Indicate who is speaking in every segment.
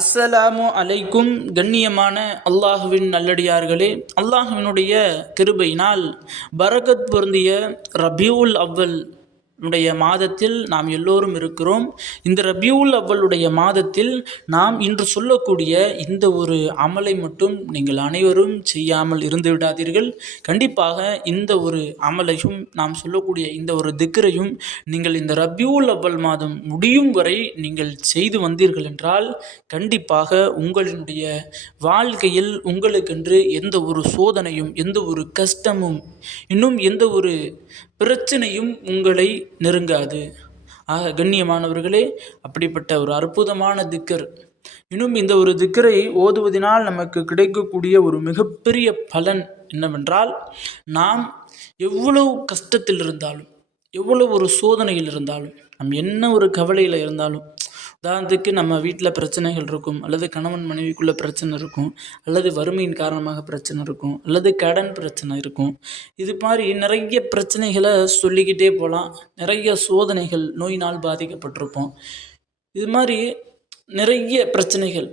Speaker 1: அஸ்ஸலாமு அலைக்கும் கண்ணியமான அல்லாஹுவின் நல்லடியார்களே அல்லாஹுவினுடைய கிருபையினால் பரகத் பொருந்திய ரபியுல் அவ்வல் உடைய மாதத்தில் நாம் எல்லோரும் இருக்கிறோம். இந்த ரபியூல் அவ்வளுடைய மாதத்தில் நாம் இன்று சொல்லக்கூடிய இந்த ஒரு அமலை மட்டும் நீங்கள் அனைவரும் செய்யாமல் இருந்து விடாதீர்கள். கண்டிப்பாக இந்த ஒரு அமலையும் நாம் சொல்லக்கூடிய இந்த ஒரு திக்கரையும் நீங்கள் இந்த ரபியூல் அவ்வல் மாதம் முடியும் வரை நீங்கள் செய்து வந்தீர்கள் என்றால் கண்டிப்பாக உங்களினுடைய வாழ்க்கையில் உங்களுக்கென்று எந்த ஒரு சோதனையும் எந்த ஒரு கஷ்டமும் இன்னும் எந்த ஒரு பிரச்சனையும் உங்களை நெருங்காது. ஆக கண்ணியமானவர்களே அப்படிப்பட்ட ஒரு அற்புதமான திக்கர். இன்னும் இந்த ஒரு திக்கரை ஓதுவதினால் நமக்கு கிடைக்கக்கூடிய ஒரு மிகப்பெரிய பலன் என்னவென்றால் நாம் எவ்வளவு கஷ்டத்தில் இருந்தாலும் எவ்வளவு ஒரு சோதனையில் இருந்தாலும் நம் என்ன ஒரு கவலையில் இருந்தாலும் உதாரணத்துக்கு நம்ம வீட்டில் பிரச்சனைகள் இருக்கும் அல்லது கணவன் மனைவிக்குள்ளே பிரச்சனை இருக்கும் அல்லது வறுமையின் காரணமாக பிரச்சனை இருக்கும் அல்லது கடன் பிரச்சனை இருக்கும். இது மாதிரி நிறைய பிரச்சனைகளை சொல்லிக்கிட்டே போகலாம் நிறைய சோதனைகள் நோயினால் பாதிக்கப்பட்டிருப்போம். இது மாதிரி நிறைய பிரச்சனைகள்.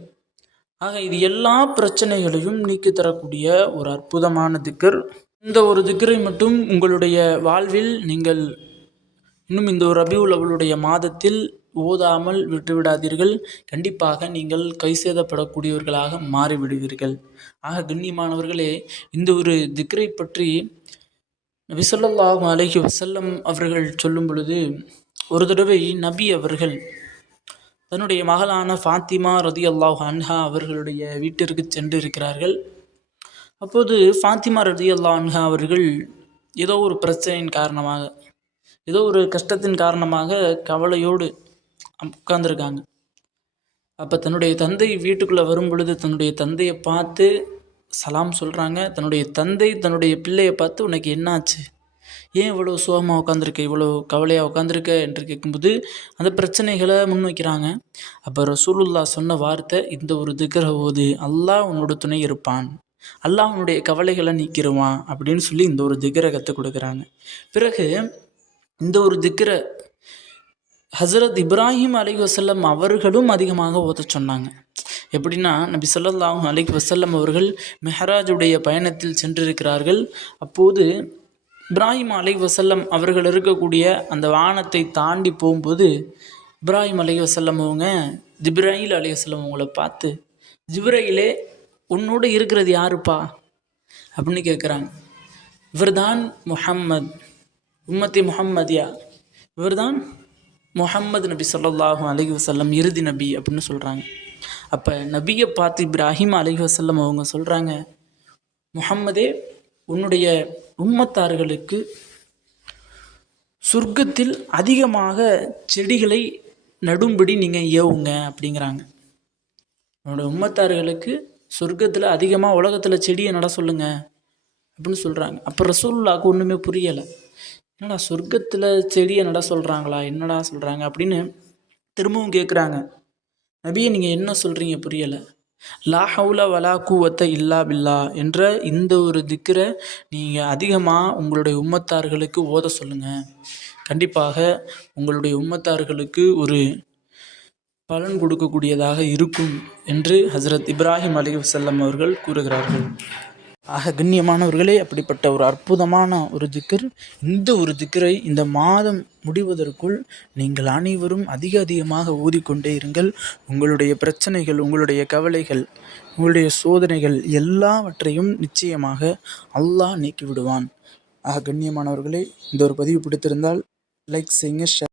Speaker 1: ஆக இது எல்லா பிரச்சனைகளையும் நீக்கி தரக்கூடிய ஒரு அற்புதமான திக்கர். இந்த ஒரு திக்கரை மட்டும் உங்களுடைய வாழ்வில் நீங்கள் இன்னும் இந்த ஒரு ரபியுல் அவளுடைய மாதத்தில் ஓதாமல் விட்டுவிடாதீர்கள். கண்டிப்பாக நீங்கள் கை சேதப்படக்கூடியவர்களாக மாறிவிடுவீர்கள். ஆக கண்ணியமானவர்களே இந்த ஒரு திக்ரை பற்றி நபி ஸல்லல்லாஹு வசல்லம் அவர்கள் சொல்லும் பொழுது ஒரு தடவை நபி அவர்கள் தன்னுடைய மகளான ஃபாத்திமா ரதி அல்லாஹ் அன்ஹா அவர்களுடைய வீட்டிற்கு சென்று இருக்கிறார்கள் அப்போது ஃபாத்திமா ரதி அல்லாஹ் அன்ஹா அவர்கள் ஏதோ ஒரு பிரச்சனையின் காரணமாக ஏதோ ஒரு கஷ்டத்தின் காரணமாக கவலையோடு உட்காந்துருக்காங்க அப்போ தன்னுடைய தந்தை வீட்டுக்குள்ளே வரும் பொழுது தன்னுடைய தந்தையை பார்த்து சலாம் சொல்கிறாங்க தன்னுடைய தந்தை தன்னுடைய பிள்ளையை பார்த்து உனக்கு என்னாச்சு? ஏன் இவ்வளோ சோகமாக உட்காந்துருக்க இவ்வளோ கவலையாக உட்காந்துருக்க என்று கேட்கும்போது அந்த பிரச்சனைகளை முன்வைக்கிறாங்க. அப்போ ரசூலுல்லா சொன்ன வார்த்தை இந்த ஒரு திக்கரை ஓது அல்லாஹ் உன்னோட துணை இருப்பான். அல்லாஹ் உன்னுடைய கவலைகளை நீக்கிடுவான் அப்படின்னு சொல்லி இந்த ஒரு திக்கரை கற்றுக் கொடுக்குறாங்க. பிறகு இந்த ஒரு திக்கரை ஹசரத் இப்ராஹிம் அலி வசல்லம் அவர்களும் அதிகமாக ஓத சொன்னாங்க. எப்படின்னா நபி ஸல்லல்லாஹு அலிக் வசல்லம் அவர்கள் மெஹராஜுடைய பயணத்தில் சென்றிருக்கிறார்கள். அப்போது இப்ராஹிம் அலை வசல்லம் அவர்கள் இருக்கக்கூடிய அந்த வானத்தை தாண்டி போகும்போது இப்ராஹிம் அலை வசல்லம் அவங்க ஜிப்ராஹில் அலி வசல்லம் அவங்கள பார்த்து ஜிப்ரையிலே உன்னோட இருக்கிறது யாருப்பா? அப்படின்னு கேட்குறாங்க இவர்தான் முஹம்மத் உம்மத்தி முஹம்மதியா? இவர்தான் முஹம்மது நபி ஸல்லல்லாஹு அலஹி வசல்லம் இறுதி நபி அப்படின்னு சொல்கிறாங்க அப்போ நபியை பார்த்து இப்ராஹிம் அலஹி வசல்லம் அவங்க சொல்கிறாங்க முஹம்மதே உன்னுடைய உம்மத்தார்களுக்கு சொர்க்கத்தில் அதிகமாக செடிகளை நடும்படி நீங்கள் ஏவுங்க அப்படிங்கிறாங்க. உன்னோட உம்மத்தார்களுக்கு சொர்க்கத்தில் அதிகமாக உலகத்தில் செடியை நட சொல்லுங்க அப்படின்னு சொல்கிறாங்க அப்போ ரசூலுல்லாவுக்கு ஒன்றுமே புரியலை. என்னடா சொர்க்கத்தில் செடியை நட சொல்கிறாங்களா என்னடா சொல்கிறாங்க அப்படின்னு திரும்பவும் கேட்குறாங்க நபியை நீங்கள் என்ன சொல்கிறீங்க புரியலை. லா ஹவுல வலா கூவத்த இல்லா பில்லா என்ற இந்த ஒரு திக்கரை நீங்கள் அதிகமாக உங்களுடைய உம்மத்தார்களுக்கு ஓத சொல்லுங்கள் கண்டிப்பாக உங்களுடைய உம்மத்தார்களுக்கு ஒரு பலன் கொடுக்கக்கூடியதாக இருக்கும் என்று ஹசரத் இப்ராஹிம் அலி வசல்லம் அவர்கள் கூறுகிறார்கள். ஆக கண்ணியமானவர்களே அப்படிப்பட்ட ஒரு அற்புதமான ஒரு திக்கர் இந்த ஒரு திக்கரை இந்த மாதம் முடிவதற்குள் நீங்கள் அனைவரும் அதிக அதிகமாக ஊதிக்கொண்டே இருங்கள். உங்களுடைய பிரச்சனைகள் உங்களுடைய கவலைகள் உங்களுடைய சோதனைகள் எல்லாவற்றையும் நிச்சயமாக அல்லாஹ் நீக்கிவிடுவான். ஆக கண்ணியமானவர்களே இந்த ஒரு பதிவு பிடித்திருந்தால் லைக் செய்யுங்க ஷேர்